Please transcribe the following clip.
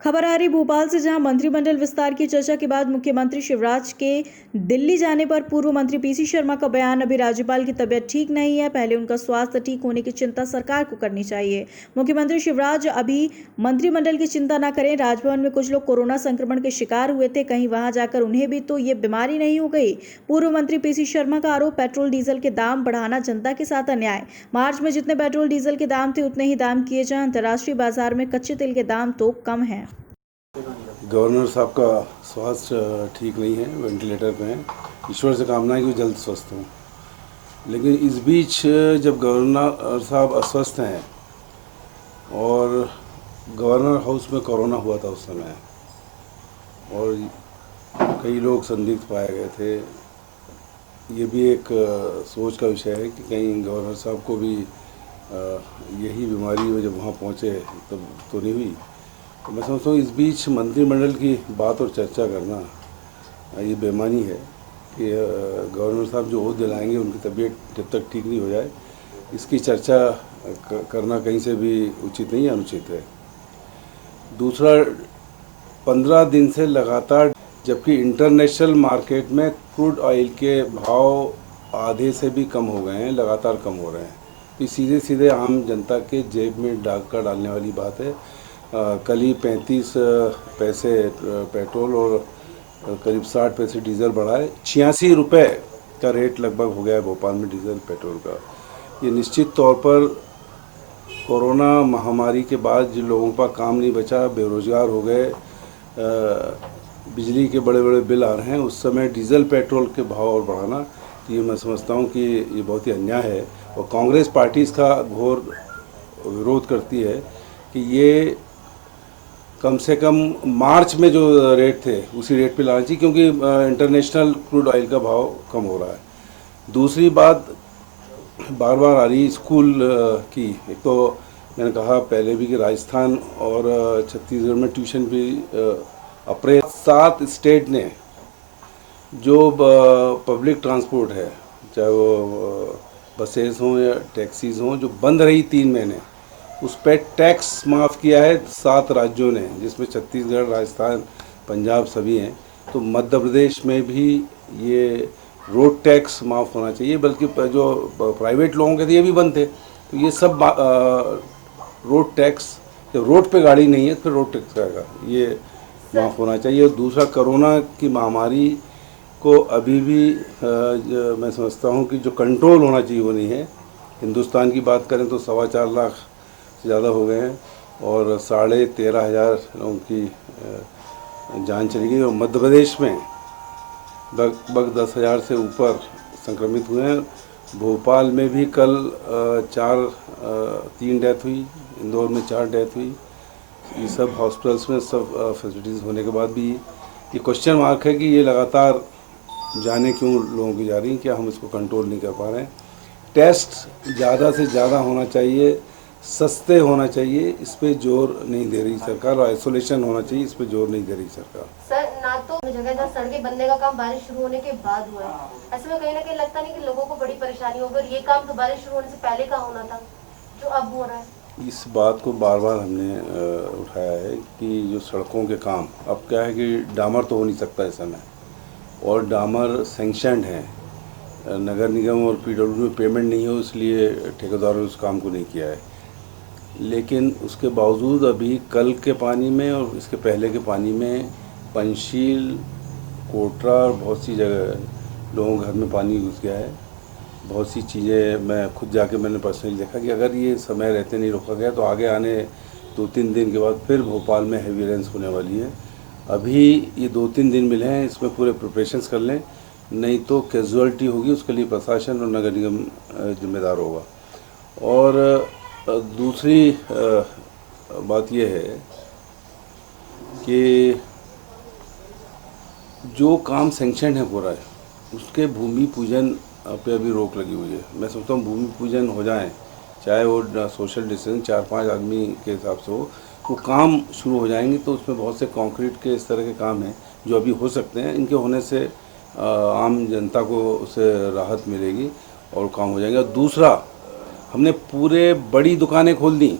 खबर आ रही भोपाल से, जहां मंत्रिमंडल विस्तार की चर्चा के बाद मुख्यमंत्री शिवराज के दिल्ली जाने पर पूर्व मंत्री पीसी शर्मा का बयान, अभी राज्यपाल की तबीयत ठीक नहीं है, पहले उनका स्वास्थ्य ठीक होने की चिंता सरकार को करनी चाहिए। मुख्यमंत्री शिवराज अभी मंत्रिमंडल की चिंता न करें। राजभवन में कुछ लोग कोरोना संक्रमण के शिकार हुए थे, कहीं वहां जाकर उन्हें भी तो ये बीमारी नहीं हो गई। पूर्व मंत्री पीसी शर्मा का आरोप, पेट्रोल डीजल के दाम बढ़ाना जनता के साथ अन्याय। मार्च में जितने पेट्रोल डीजल के दाम थे उतने ही दाम किए जाएं। अंतर्राष्ट्रीय बाजार में कच्चे तेल के दाम तो कम हैं। गवर्नर साहब का स्वास्थ्य ठीक नहीं है, वेंटिलेटर पे हैं। ईश्वर से कामना है कि वो जल्द स्वस्थ हों। लेकिन इस बीच जब गवर्नर साहब अस्वस्थ हैं और गवर्नर हाउस में कोरोना हुआ था उस समय, और कई लोग संदिग्ध पाए गए थे, ये भी एक सोच का विषय है कि कहीं गवर्नर साहब को भी यही बीमारी जब वहाँ पहुँचे तब तो नहीं हुई। तो मैं समझता हूँ इस बीच मंत्रिमंडल की बात और चर्चा करना ये बेईमानी है कि गवर्नर साहब जो ओहद दिलाएंगे उनकी तबीयत जब तक ठीक नहीं हो जाए, इसकी चर्चा करना कहीं से भी उचित नहीं है, अनुचित है। दूसरा, 15 दिन से लगातार, जबकि इंटरनेशनल मार्केट में क्रूड ऑयल के भाव आधे से भी कम हो गए हैं, लगातार कम हो रहे हैं, तो सीधे सीधे आम जनता के जेब में डाका डालने वाली बात है। कल ही 35 पैसे पेट्रोल और करीब 60 पैसे डीजल बढ़ा है। 86 रुपये का रेट लगभग हो गया है भोपाल में डीजल पेट्रोल का। ये निश्चित तौर पर कोरोना महामारी के बाद जिन लोगों का काम नहीं बचा, बेरोज़गार हो गए, बिजली के बड़े बड़े बिल आ रहे हैं, उस समय डीजल पेट्रोल के भाव और बढ़ाना, तो ये मैं समझता हूँ कि ये बहुत ही अन्याय है। और कांग्रेस पार्टी इसका घोर विरोध करती है कि ये कम से कम मार्च में जो रेट थे उसी रेट पे लाना चाहिए, क्योंकि इंटरनेशनल क्रूड ऑयल का भाव कम हो रहा है। दूसरी बात बार बार आ रही स्कूल की, एक तो मैंने कहा पहले भी कि राजस्थान और छत्तीसगढ़ में ट्यूशन भी अप्रैल 7 स्टेट ने जो पब्लिक ट्रांसपोर्ट है, चाहे वो बसेस हों या टैक्सीज़ हों, जो बंद रही 3 महीने, उस पर टैक्स माफ़ किया है 7 राज्यों ने, जिसमें छत्तीसगढ़, राजस्थान, पंजाब सभी हैं। तो मध्य प्रदेश में भी ये रोड टैक्स माफ़ होना चाहिए, बल्कि जो प्राइवेट लोगों के थे ये भी बंद थे, तो ये सब रोड टैक्स, जब रोड पे गाड़ी नहीं है तो फिर रोड टैक्स आएगा, ये माफ़ होना चाहिए। और दूसरा, कोरोना की महामारी को अभी भी मैं समझता हूँ कि जो कंट्रोल होना चाहिए वो नहीं है। हिंदुस्तान की बात करें तो 4.25 लाख से ज़्यादा हो गए हैं और 13,500 लोगों की जान चली गई, और मध्य प्रदेश में लगभग 10,000 से ऊपर संक्रमित हुए हैं। भोपाल में भी कल 3 डेथ हुई, इंदौर में 4 डेथ हुई। ये सब हॉस्पिटल्स में सब फैसिलिटीज़ होने के बाद भी ये क्वेश्चन मार्क है कि ये लगातार जाने क्यों लोगों की जा रही हैं, क्या हम इसको कंट्रोल नहीं कर पा रहे हैं। टेस्ट ज़्यादा से ज़्यादा होना चाहिए, सस्ते होना चाहिए, इस पे जोर नहीं दे रही सरकार, और आइसोलेशन होना चाहिए, इस पे जोर नहीं दे रही सरकार। सर, ना तो जगह जगह सड़कें बनने का काम बारिश शुरू होने के बाद हुआ है, ऐसे में कहीं ना कहीं लगता नहीं कि लोगों को बड़ी परेशानी होगी, और ये काम तो बारिश शुरू होने से पहले का होना था जो अब हो रहा है। इस बात को बार बार हमने उठाया है कि जो सड़कों के काम, अब क्या है कि डामर तो हो नहीं सकता इस समय, और डामर सैंक्शनड है, नगर निगम और पीडब्ल्यूडी में पेमेंट नहीं हो, इसलिए ठेकेदारों ने उस काम को नहीं किया है। लेकिन उसके बावजूद अभी कल के पानी में और इसके पहले के पानी में पंचशील, कोटरा और बहुत सी जगह लोगों के घर में पानी घुस गया है। बहुत सी चीज़ें मैं खुद जाके मैंने पर्सनली देखा कि अगर ये समय रहते नहीं रोका गया तो आगे आने 2-3 दिन के बाद फिर भोपाल में हैवी रेंस होने वाली है। अभी ये 2-3 दिन मिले हैं, इसमें पूरे प्रिपरेशंस कर लें, नहीं तो कैजुअलिटी होगी, उसके लिए प्रशासन और नगर निगम जिम्मेदार होगा। और दूसरी बात यह है कि जो काम सैंक्शन है पूरा, उसके भूमि पूजन पे अभी रोक लगी हुई है। मैं सोचता हूँ भूमि पूजन हो जाए, चाहे वो सोशल डिस्टेंस 4-5 आदमी के हिसाब से हो, वो काम शुरू हो जाएंगे, तो उसमें बहुत से कंक्रीट के इस तरह के काम हैं जो अभी हो सकते हैं। इनके होने से आम जनता को उससे राहत मिलेगी और काम हो जाएगा। दूसरा, हमने पूरे बड़ी दुकानें खोल दी,